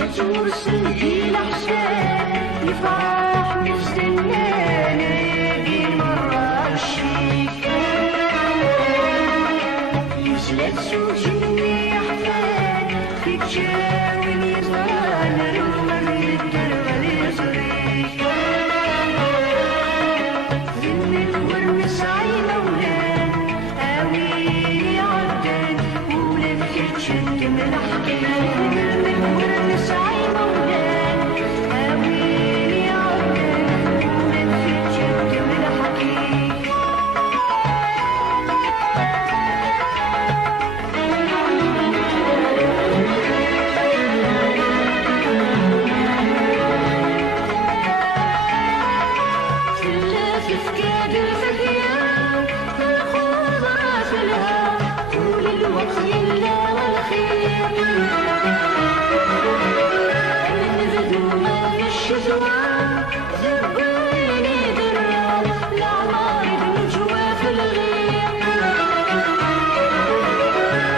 ورسلتي لحسان يفرح مستنانا يجي مرة الشيك يزلت سوجني أحفاد في تشاوي نزال الرمل الدرب اليسريك ذن الورمس عين أولاد أويلي عدان ولفت شد من أحكام الورمس عين أولاد أويلي عدان ولفت شد من أحكام تفكاد الفتيان الخوضة في الهوى طول الوقت لله والخير من بدون الشجوان زبيني درام الأعمار بنجوى في الغير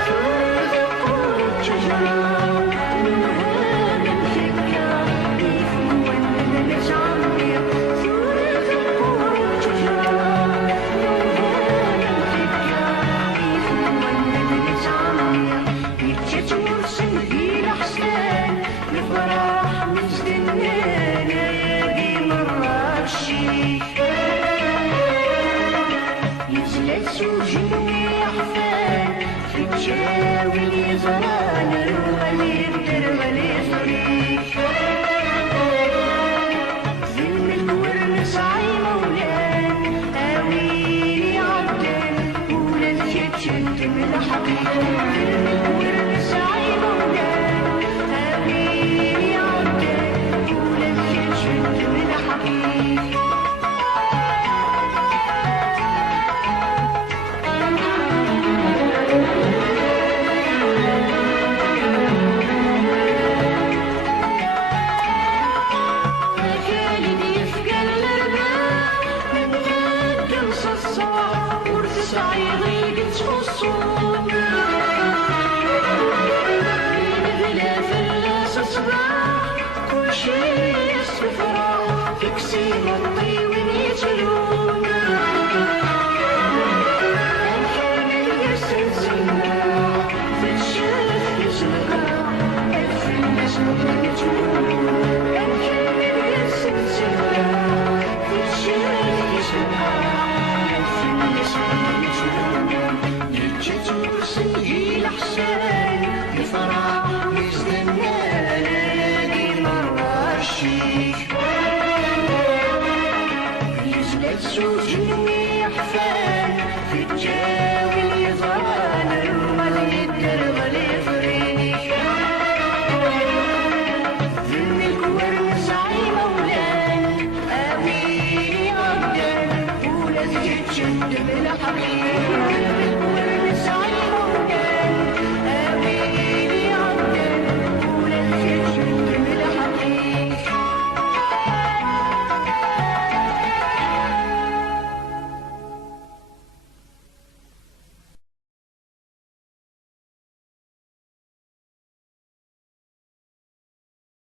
ثور الشجرة من هذا الفكر يفوى من الجعمير الفرح مستنانا يجي مرة الشيك يزلت سوجني أحفاد في تشاوي اليزران الرمل الدرب اليسريك ذن الورمس عين أولاد أويلي عدان ولفت شد من الحقيقة